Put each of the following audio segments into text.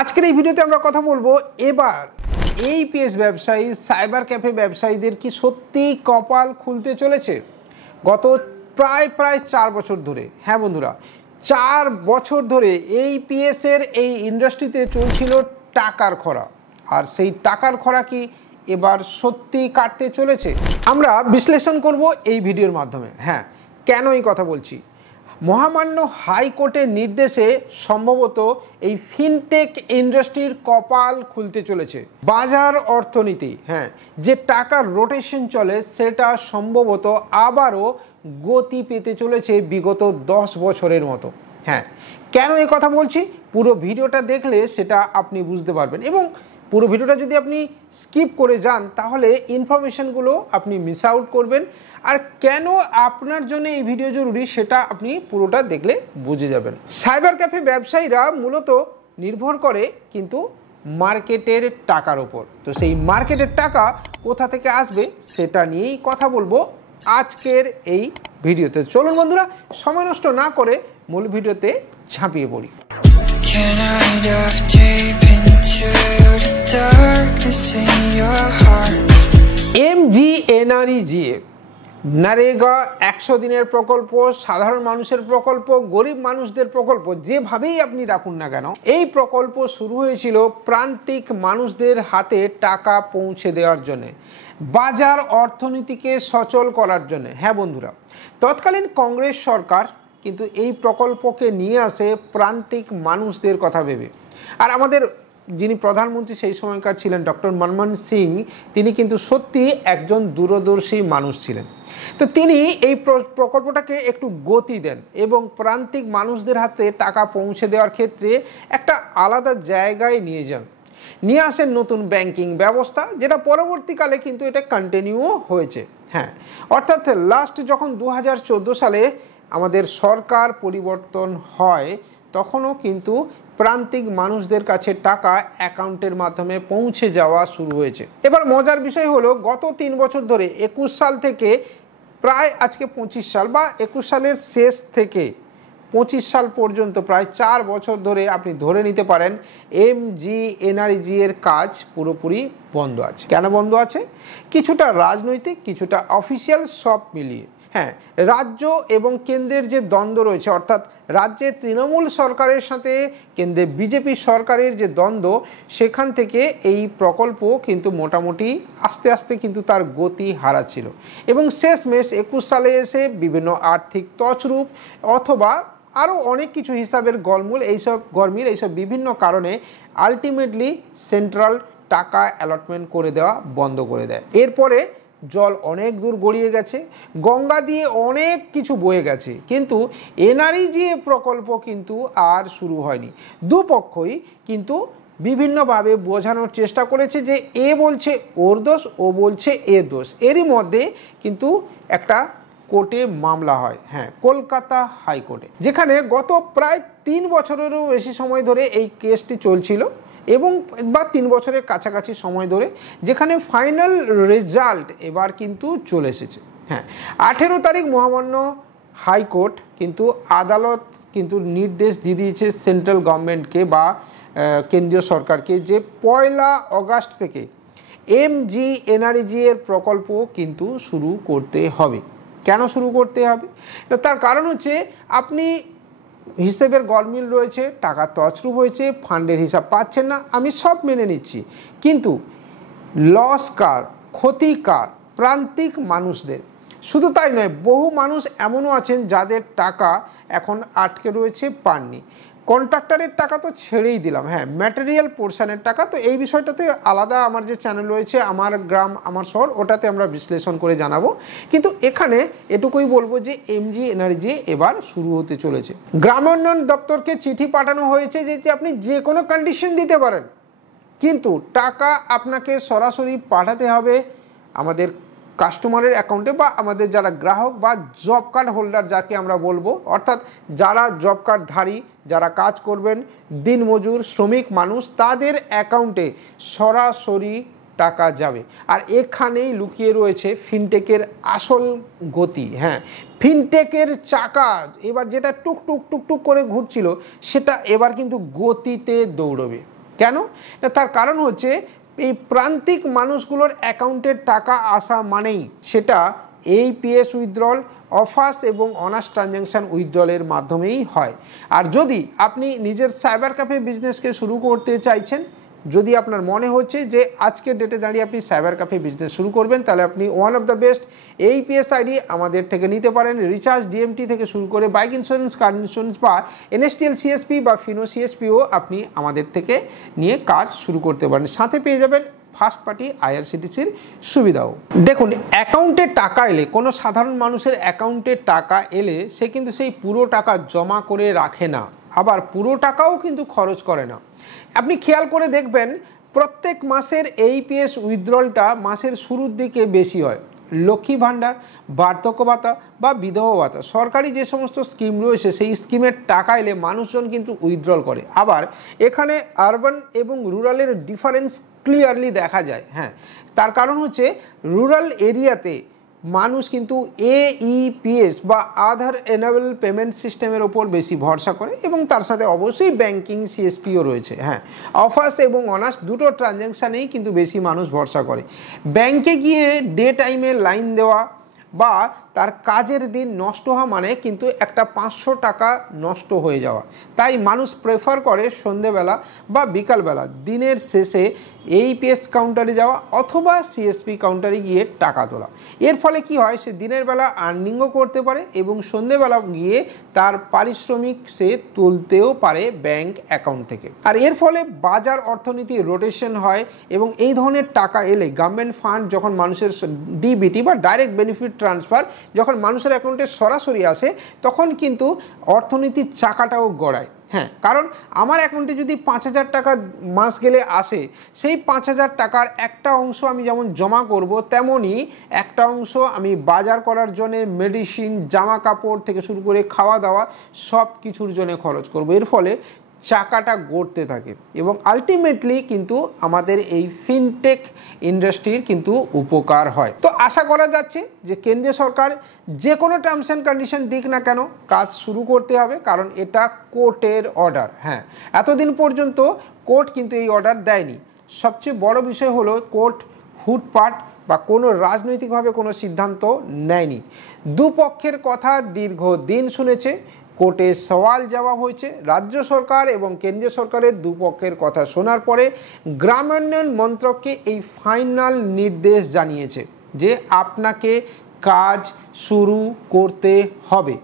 আজকের এই ভিডিওতে আমরা কথা বলবো এবার এই পিএস ব্যবসায়ী সাইবার ক্যাফে ব্যবসায়ীদের কি সত্যি কপাল খুলতে চলেছে। গত প্রায় 4 বছর ধরে, হ্যাঁ বন্ধুরা, 4 বছর ধরে এই পিএসের এই ইন্ডাস্ট্রিতে চলছিল টাকার খরা। আর সেই টাকার খরা কি এবার সত্যি কাটতে চলেছে? আমরা বিশ্লেষণ করব এই ভিডিওর মাধ্যমে। হ্যাঁ, কেন এই কথা বলছি? মহামান্য হাইকোর্টের নির্দেশে সম্ভবত এই ফিনটেক ইন্ডাস্ট্রির কপাল খুলতে চলেছে। বাজার অর্থনীতি, হ্যাঁ, যে টাকার রোটেশন চলে সেটা সম্ভবত আবারও গতি পেতে চলেছে বিগত 10 বছরের মতো। হ্যাঁ, কেন এই কথা বলছি? পুরো ভিডিওটা দেখলে সেটা আপনি বুঝতে পারবেন, এবং পুরো ভিডিওটা যদি আপনি স্কিপ করে যান তাহলে ইনফরমেশনগুলো আপনি মিস আউট করবেন। আর কেন আপনার জন্য এই ভিডিও জরুরি সেটা আপনি পুরোটা দেখলে বুঝে যাবেন। সাইবার ক্যাফে ব্যবসায়ীরা মূলত নির্ভর করে কিন্তু মার্কেটের টাকার ওপর। তো সেই মার্কেটের টাকা কোথা থেকে আসবে সেটা নিয়েই কথা বলবো আজকের এই ভিডিওতে। চলুন বন্ধুরা, সময় নষ্ট না করে মূল ভিডিওতে ঝাঁপিয়ে পড়ি। MGNREGA নারেগা 100 দিনের প্রকল্প, সাধারণ মানুষের প্রকল্প, গরিব মানুষদের প্রকল্প, যেভাবেই আপনি রাখুন না কেন, এই প্রকল্প শুরু হয়েছিল প্রান্তিক মানুষদের হাতে টাকা পৌঁছে দেওয়ার জন্যে, বাজার অর্থনীতিকে সচল করার জন্যে। হ্যাঁ বন্ধুরা, তৎকালীন কংগ্রেস সরকার কিন্তু এই প্রকল্পকে নিয়ে আসে প্রান্তিক মানুষদের কথা ভেবে। আর আমাদের যিনি প্রধানমন্ত্রী সেই সময়কার ছিলেন ডক্টর মনমোহন সিং, তিনি কিন্তু সত্যি একজন দূরদর্শী মানুষ ছিলেন। তো তিনি এই প্রকল্পটাকে একটু গতি দেন এবং প্রান্তিক মানুষদের হাতে টাকা পৌঁছে দেওয়ার ক্ষেত্রে একটা আলাদা জায়গায় নিয়ে আসেন নতুন ব্যাংকিং ব্যবস্থা, যেটা পরবর্তীকালে কিন্তু এটা কন্টিনিউও হয়েছে। হ্যাঁ, অর্থাৎ লাস্ট যখন 2014 সালে আমাদের সরকার পরিবর্তন হয় তখনও কিন্তু প্রান্তিক মানুষদের কাছে টাকা অ্যাকাউন্টের মাধ্যমে পৌঁছে যাওয়া শুরু হয়েছে। এবার মজার বিষয় হলো, গত 3 বছর ধরে 21 সাল থেকে প্রায় আজকে 25 সাল বা 21 সালের শেষ থেকে 25 সাল পর্যন্ত প্রায় 4 বছর ধরে আপনি ধরে নিতে পারেন MGNREGA এর কাজ পুরোপুরি বন্ধ আছে। কেন বন্ধ আছে? কিছুটা রাজনৈতিক, কিছুটা অফিসিয়াল, সব মিলিয়ে। হ্যাঁ, রাজ্য এবং কেন্দ্রের যে দ্বন্দ্ব রয়েছে, অর্থাৎ রাজ্যে তৃণমূল সরকারের সাথে কেন্দ্রে বিজেপি সরকারের যে দ্বন্দ্ব, সেখান থেকে এই প্রকল্প কিন্তু মোটামুটি আস্তে আস্তে কিন্তু তার গতি হারাচ্ছিল। এবং শেষমেশ 21 সালে এসে বিভিন্ন আর্থিক তছরূপ অথবা আরও অনেক কিছু হিসাবের গরমিল এইসব বিভিন্ন কারণে আলটিমেটলি সেন্ট্রাল টাকা অ্যালটমেন্ট করে দেওয়া বন্ধ করে দেয়। এরপরে জল অনেক দূর গড়িয়ে গেছে, গঙ্গা দিয়ে অনেক কিছু বয়ে গেছে, কিন্তু NREGA প্রকল্প কিন্তু আর শুরু হয়নি। দুপক্ষই কিন্তু বিভিন্নভাবে বোঝানোর চেষ্টা করেছে যে এ বলছে ওর দোষ, ও বলছে এর দোষ। এরই মধ্যে কিন্তু একটা কোর্টে মামলা হয়, হ্যাঁ, কলকাতা হাইকোর্টে, যেখানে গত প্রায় 3 বছরেরও বেশি সময় ধরে এই কেসটি চলছিল এবং 3 বছরের কাছাকাছি সময় ধরে, যেখানে ফাইনাল রেজাল্ট এবার কিন্তু চলে এসেছে। হ্যাঁ, 18 তারিখ মহামান্য হাইকোর্ট কিন্তু আদালত কিন্তু নির্দেশ দিয়ে দিয়েছে সেন্ট্রাল গভর্নমেন্টকে বা কেন্দ্রীয় সরকারকে যে 1 আগস্ট থেকে MGNREGA এর প্রকল্প কিন্তু শুরু করতে হবে। কেন শুরু করতে হবে? তার কারণ হচ্ছে আপনি হিসেবের গরমিল রয়েছে, টাকা তছরূপ হয়েছে, ফান্ডের হিসাব পাচ্ছেন না, আমি সব মেনে নিচ্ছি, কিন্তু লস কার, ক্ষতি কার? প্রান্তিক মানুষদের। শুধু তাই নয়, বহু মানুষ এমনও আছেন যাদের টাকা এখন আটকে রয়েছে, পাননি। কন্ট্রাক্টরের টাকা তো ছেড়েই দিলাম, হ্যাঁ, ম্যাটেরিয়াল পোর্শনের টাকা, তো এই বিষয়টাতে আলাদা আমার যে চ্যানেল রয়েছে আমার গ্রাম আমার শহর, ওটাতে আমরা বিশ্লেষণ করে জানাবো। কিন্তু এখানে এটুকুই বলবো যে MGNREGA এবার শুরু হতে চলেছে। গ্রাম উন্নয়ন দপ্তরকে চিঠি পাঠানো হয়েছে যে আপনি যে কোনো কন্ডিশন দিতে পারেন, কিন্তু টাকা আপনাকে সরাসরি পাঠাতে হবে আমাদের কাস্টমারের অ্যাকাউন্টে বা আমাদের যারা গ্রাহক বা জব কার্ড হোল্ডার যাকে আমরা বলবো, অর্থাৎ যারা জব কার্ডধারী, যারা কাজ করবেন, দিনমজুর শ্রমিক মানুষ, তাদের অ্যাকাউন্টে সরাসরি টাকা যাবে। আর এখানেই লুকিয়ে রয়েছে ফিনটেকের আসল গতি। হ্যাঁ, ফিনটেকের চাকা এবার যেটা টুকটুক টুকটুক করে ঘুরছিল সেটা এবার কিন্তু গতিতে দৌড়বে। কেন? তার কারণ হচ্ছে এই প্রান্তিক মানুষগুলোর অ্যাকাউন্টে টাকা আসা মানেই সেটা এইপিএস উইথড্রল, অফার্স এবং অনার্স ট্রানজ্যাকশান উইথড্রলের মাধ্যমেই হয়। আর যদি আপনি নিজের সাইবার ক্যাফে বিজনেসকে শুরু করতে চাইছেন, যদি আপনার মনে হচ্ছে যে আজকের ডেটে দাঁড়িয়ে আপনি সাইবার ক্যাফে বিজনেস শুরু করবেন, তাহলে আপনি one of the best AEPS ID আমাদের থেকে নিতে পারেন। রিচার্জ, ডিএমটি থেকে শুরু করে বাইক ইন্স্যুরেন্স, কার ইন্স্যুরেন্স বা এনএসটিএল সিএসপি বা ফিনো সিএসপিও আপনি আমাদের থেকে নিয়ে কাজ শুরু করতে পারেন। সাথে পেয়ে যাবেন ফার্স্ট পার্টি আইআরসিটিসির সুবিধাও। দেখুন, অ্যাকাউন্টে টাকা এলে, কোনো সাধারণ মানুষের অ্যাকাউন্টে টাকা এলে সে কিন্তু সেই পুরো টাকা জমা করে রাখে না, আবার পুরো টাকাও কিন্তু খরচ করে না। আপনি খেয়াল করে দেখবেন প্রত্যেক মাসের এইপিএস উইথড্রলটা মাসের শুরুর দিকে বেশি হয়। লক্ষ্মী ভাণ্ডার, বার্ধক্য ভাতা বা বিধবা ভাতা, সরকারি যে সমস্ত স্কিম রয়েছে সেই স্কিমের টাকা এলে মানুষজন কিন্তু উইথড্রল করে। আবার এখানে আরবান এবং রুরালের ডিফারেন্স ক্লিয়ারলি দেখা যায়। হ্যাঁ, তার কারণ হচ্ছে রুরাল এরিয়াতে মানুষ কিন্তু এইপিএস বা আধার এনেবল পেমেন্ট সিস্টেমের ওপর বেশি ভরসা করে এবং তার সাথে অবশ্যই ব্যাংকিং সিএসপিও রয়েছে। হ্যাঁ, অফার্স এবং অনার্স দুটো ট্রানজ্যাকশানেই কিন্তু বেশি মানুষ ভরসা করে। ব্যাংকে গিয়ে ডে টাইমে লাইন দেওয়া বা তার কাজের দিন নষ্ট হওয়া মানে কিন্তু একটা 500 টাকা নষ্ট হয়ে যাওয়া। তাই মানুষ প্রেফার করে সন্ধেবেলা বা বিকালবেলা দিনের শেষে এইপিএস কাউন্টারে যাওয়া অথবা সিএসপি কাউন্টারে গিয়ে টাকা তোলা। এর ফলে কি হয়, সে দিনের বেলা আর্নিংও করতে পারে এবং সন্ধেবেলা গিয়ে তার পারিশ্রমিক সে তুলতেও পারে ব্যাংক অ্যাকাউন্ট থেকে। আর এর ফলে বাজার অর্থনীতি রোটেশন হয় এবং এই ধরনের টাকা এলে গভর্নমেন্ট ফান্ড যখন মানুষের ডিবিটি বা ডাইরেক্ট বেনিফিট ট্রান্সফার যখন মানুষের অ্যাকাউন্টে সরাসরি আসে, তখন কিন্তু অর্থনীতির চাকাটাও গড়ায়। হ্যাঁ, কারণ আমার অ্যাকাউন্টে যদি 5,000 টাকা মাস গেলে আসে, সেই 5,000 টাকার একটা অংশ আমি যেমন জমা করব, তেমনই একটা অংশ আমি বাজার করার জন্যে, মেডিসিন, জামা কাপড় থেকে শুরু করে খাওয়া দাওয়া সব কিছুর জন্য খরচ করব। এর ফলে চাকাটা গড়তে থাকে এবং আলটিমেটলি কিন্তু আমাদের এই ফিনটেক ইন্ডাস্ট্রির কিন্তু উপকার হয়। তো আশা করা যাচ্ছে যে কেন্দ্রীয় সরকার যে কোনো টার্মস অ্যান্ড কন্ডিশন দিক না কেন, কাজ শুরু করতে হবে, কারণ এটা কোর্টের অর্ডার। হ্যাঁ, এতদিন পর্যন্ত কোর্ট কিন্তু এই অর্ডার দেয়নি। সবচেয়ে বড় বিষয় হলো কোর্ট হুটপাট বা কোনো রাজনৈতিকভাবে কোনো সিদ্ধান্ত নেয়নি। দুপক্ষের কথা দীর্ঘদিন শুনেছে, কোর্টে সওয়াল জবাব হয়েছে। রাজ্য সরকার এবং কেন্দ্রীয় সরকারের দুপক্ষের কথা শোনার পরে গ্রামোন্নয়ন মন্ত্রককে এই ফাইনাল নির্দেশ জানিয়েছে যে আপনাকে কাজ শুরু করতে হবে।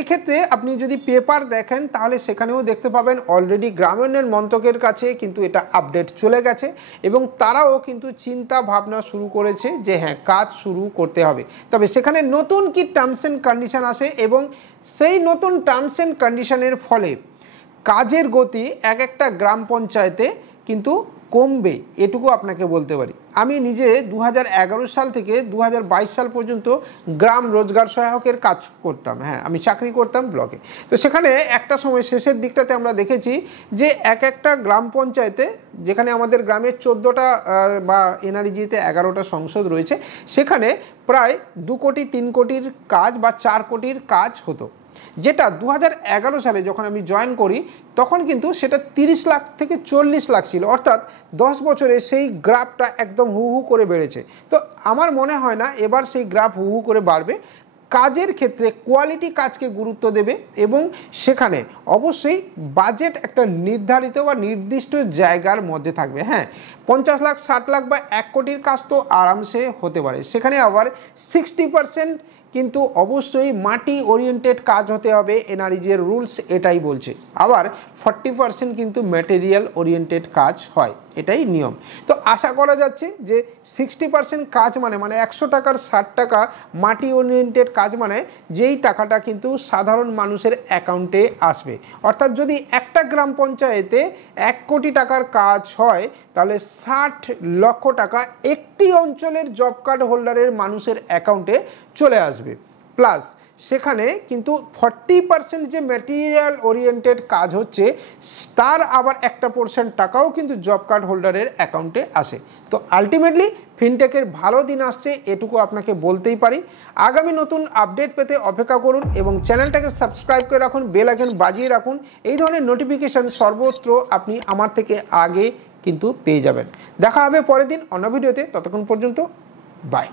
এক্ষেত্রে আপনি যদি পেপার দেখেন তাহলে সেখানেও দেখতে পাবেন অলরেডি গ্রামোন্নয়ন মন্ত্রকের কাছে কিন্তু এটা আপডেট চলে গেছে এবং তারাও কিন্তু চিন্তা ভাবনা শুরু করেছে যে হ্যাঁ, কাজ শুরু করতে হবে। তবে সেখানে নতুন কি টার্মস অ্যান্ড কন্ডিশন আসে এবং সেই নতুন টার্মস অ্যান্ড কন্ডিশনের ফলে কাজের গতি এক একটা গ্রাম পঞ্চায়েতে কিন্তু কমবে, এটুকু আপনাকে বলতে পারি। আমি নিজে 2011 সাল থেকে 2022 সাল পর্যন্ত গ্রাম রোজগার সহায়কের কাজ করতাম। হ্যাঁ, আমি চাকরি করতাম ব্লকে। তো সেখানে একটা সময় শেষের দিকটাতে আমরা দেখেছি যে এক একটা গ্রাম পঞ্চায়েতে, যেখানে আমাদের গ্রামে 14টা বা এনআরইজিতে 11টা সংসদ রয়েছে, সেখানে প্রায় 2 কোটি 3 কোটির কাজ বা 4 কোটির কাজ হতো, যেটা 2011 সালে যখন আমি জয়েন করি তখন কিন্তু সেটা 30 লাখ থেকে 40 লাখ ছিল। অর্থাৎ 10 বছরে সেই গ্রাফটা একদম হু হু করে বেড়েছে। তো আমার মনে হয় না এবার সেই গ্রাফ হু হু করে বাড়বে। কাজের ক্ষেত্রে কোয়ালিটি কাজকে গুরুত্ব দেবে এবং সেখানে অবশ্যই বাজেট একটা নির্ধারিত বা নির্দিষ্ট জায়গার মধ্যে থাকবে। হ্যাঁ, 50 লাখ 60 লাখ বা 1 কোটির কাজ তো আরামসে হতে পারে। সেখানে আবার 60% কিন্তু অবশ্যই মাটি ওরিয়েন্টেড কাজ হতে হবে, এনআরইজির রুলস এটাই বলছে। আবার 40% কিন্তু ম্যাটেরিয়াল ওরিয়েন্টেড কাজ হয়, এটাই নিয়ম। তো আশা করা যাচ্ছে যে 60% কাজ মানে 100 টাকার 60 টাকা মাটি ওরিয়েন্টেড কাজ মানে যেই টাকাটা কিন্তু সাধারণ মানুষের অ্যাকাউন্টে আসবে। অর্থাৎ যদি একটা গ্রাম পঞ্চায়েতে 1 কোটি টাকার কাজ হয় তাহলে 60 লক্ষ টাকা একটি অঞ্চলের জব কার্ড হোল্ডারের মানুষের অ্যাকাউন্টে চলে আসবে। প্লাস সেখানে কিন্তু 40% যে ম্যাটেরিয়াল ওরিয়েন্টেড কাজ হচ্ছে তার আবার একটা পোর্শন টাকাও কিন্তু জব কার্ড হোল্ডারের অ্যাকাউন্টে আসে। তো আলটিমেটলি ফিনটেকের ভালো দিন আসছে, এটুকু আপনাকে বলতেই পারি। আগামী নতুন আপডেট পেতে অপেক্ষা করুন এবং চ্যানেলটাকে সাবস্ক্রাইব করে রাখুন, বেল আইকন বাজিয়ে রাখুন। এই ধরনের নোটিফিকেশান সর্বত্র আপনি আমার থেকে আগে কিন্তু পেয়ে যাবেন। দেখা হবে পরের দিন অন্য ভিডিওতে, ততক্ষণ পর্যন্ত বাই।